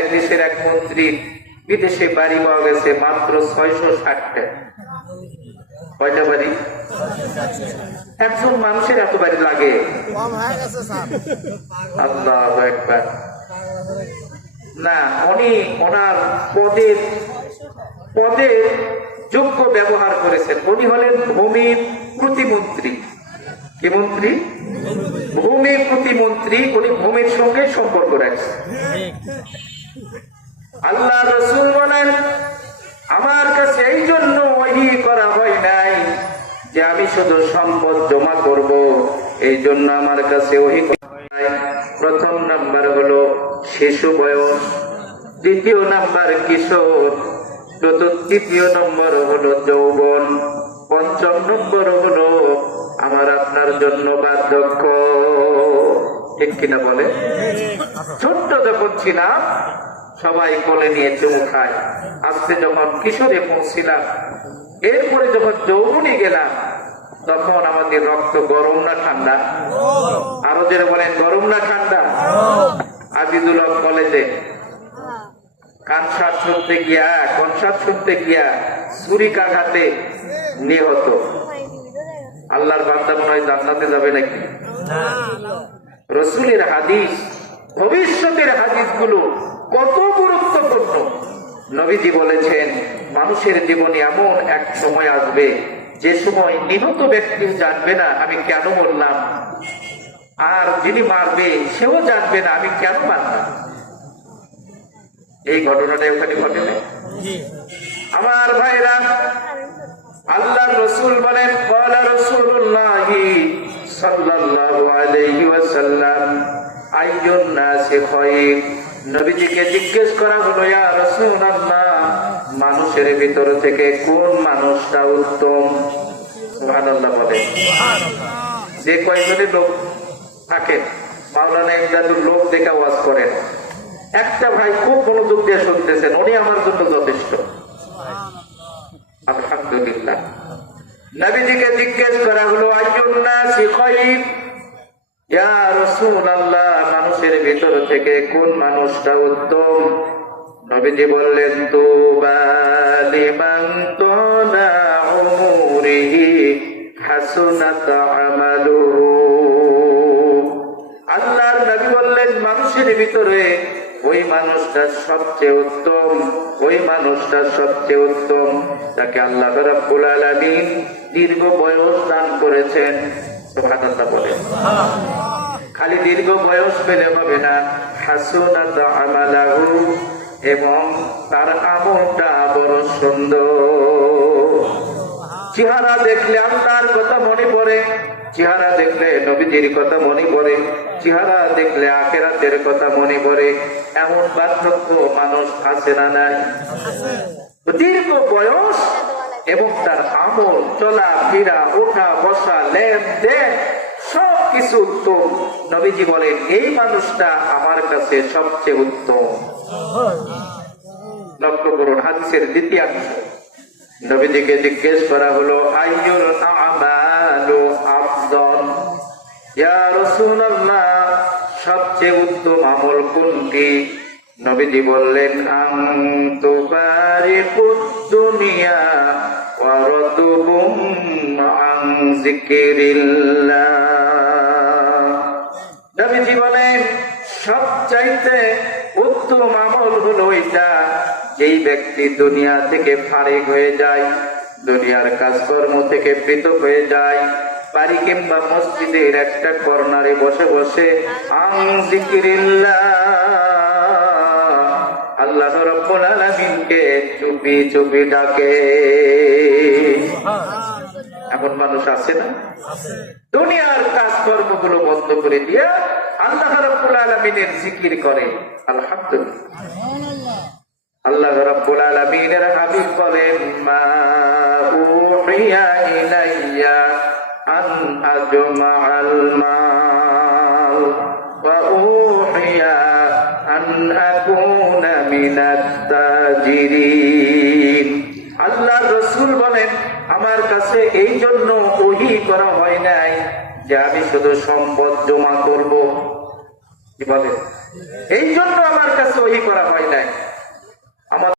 এক দেশের এক মন্ত্রী বিদেশে বাড়ি পাওয়া গেছে মাত্র 660টা। কয়টা বাড়ি? একজন মানুষের এত বাড়ি লাগে? আল্লাহু আকবার। না, উনি ওনার পদের যোগ্য ব্যবহার করেছেন। উনি হলেন ভূমি প্রতিমন্ত্রী। কি মন্ত্রী? ভূমি প্রতিমন্ত্রী। উনি ভূমির সঙ্গে সম্পর্ক রাখছেন। আল্লাহ রাসূল বলেন, আমার কাছে এই জন্য ওহী করা হয় নাই যে আমি শুধু সম্পদ জমা করব, এই জন্য আমার কাছে ওহী করা হয় নাই। প্রথম নাম্বার হলো শিশু বয়স, দ্বিতীয় নাম্বার কিশোর, তৃতীয় নম্বর হলো যৌবন, পঞ্চম নম্বর হলো আমার আপনার জন্য বার্ধক্য। ঠিক কিনা বলে? ছোট্ট যখন ছিলাম সবাই কোলে নিয়ে চুমু খায়, আজকে যখন কিশোরে পৌঁছিলাম, এরপরে যখন যৌবনে গেলাম, তখন আমাদের রক্ত গরম না ঠান্ডা? আরো যারা বলেন গরম না ঠান্ডা? আজিজুল হক কলেজে কনসার্ট শুনতে গিয়া ছুরিকাঘাতে নিহত। আল্লাহর বান্দা মনে হয় জান্নাতে যাবে নাকি? রাসূলের হাদিস, ভবিষ্যতের হাদিসগুলো কত গুরুত্বপূর্ণ। নবীজি বলেছেন, মানুষের জীবনে এমন এক সময় আসবে যে সময় নিহত ব্যক্তি জানবে না আমি কেন মরলাম, আর যিনি মারবে সেও জানবে না আমি কেন মারলাম। এই ঘটনাটা ওখানে ঘটে না? আমার ভাইরা, আল্লাহর রাসূল বলেন, ক্বালা রাসূলুল্লাহি সাল্লাল্লাহু আলাইহি ওয়াসাল্লাম আইয়ুন নাসি খায়র। নবীজিকে জিজ্ঞেস করা হলো, ইয়া রাসূলুল্লাহ, মানুষের ভিতর থেকে কোন মানুষটা উত্তম? সুবহানাল্লাহ বলে। যে কয়জনে লোক থাকে, মাওলানা ইমদাদুল লোক দেখে ওয়াজ করেন, একটা ভাই খুব মনোযোগ দিয়ে শুনতেছেন, উনি আমার জন্য যথেষ্ট। আলহামদুলিল্লাহ। নবীজিকে জিজ্ঞেস করা হলো, আইয়ুন নাসি খায়র, ইয়া রাসূলুল্লাহ, মানুষের ভিতর থেকে কোন মানুষটা উত্তম? নবীজি বললেন, তুবা লিমান তালা উমুরিহি হাসুনাত আমালুহু। আল্লাহর নবী বললেন, মানুষের ভিতরে ওই মানুষটা সবচেয়ে উত্তম, তাকে আল্লাহ রাব্বুল আলামিন দীর্ঘ বয়স দান করেছেন। সুবহানাল্লাহ বলেন। খালি দীর্ঘ বয়স পেলে হবে না, হাসুনাত আমালাহু, এবং তার আমলটা বড় সুন্দর। চেহারা দেখলে আল্লাহর কথা মনে পড়ে, চেহারা দেখলে নবীজির কথা মনে পড়ে, চেহারা দেখলে আখিরাতের কথা মনে পড়ে, এমন পার্থক্য মানুষ আছে না নাই? দীর্ঘ বয়স এবং তার আমল, চলা ফেরা, ওঠা বসা, লেনদেন সবকিছু উত্তম। নবীজি বলেন, এই মানুষটা আমার কাছে সবচেয়ে উত্তম। লক্ষ্য করুন হাদিসের দ্বিতীয়াংশ। নবীজিকে জিজ্ঞেস করা হলো, আইয়ুল আমালু আফদল, ইয়া রাসূলুল্লাহ, সবচেয়ে উত্তম আমল কোনটি? নবীজি বললেন, আনতু ফারিকুদ দুনিয়া ওয়া রাদুবুম আন যিকরিল্লাহ। নবীজি বলেন, সবচাইতে উত্তম আমল হলো এটা, যেই ব্যক্তি দুনিয়া থেকে ফারিগ হয়ে যায়, দুনিয়ার কাজকর্ম থেকে পৃথক হয়ে যায়, বাড়ি কিংবা মসজিদের একটা কর্নারে বসে বসে আন যিকরিল্লাহ, আল্লাহ রাব্বুল আলামিনকে চুপি চুপি ডাকে। এমন মানুষ আছে না? দুনিয়ার কাজকর্মগুলো বন্ধ করে দিয়ে আল্লাহ রাব্বুল আলামিনের জিকির করে। আলহামদুলিল্লাহ। আল্লাহ রাব্বুল আলামিনের হাবিব বলেন, মা উহিয়া ইলাইয়া আন আজমাআল মাল ওয়া উহিয়া আন আকুনা মিনাত তাজিরিন। আল্লাহর রাসূল বলেন, আমার কাছে এই জন্য ওহী করা হয় নাই যে আমি শুধু সম্পদ জমা করব। কি বলেন? এই জন্য আমার কাছে ওহী করা হয় নাই।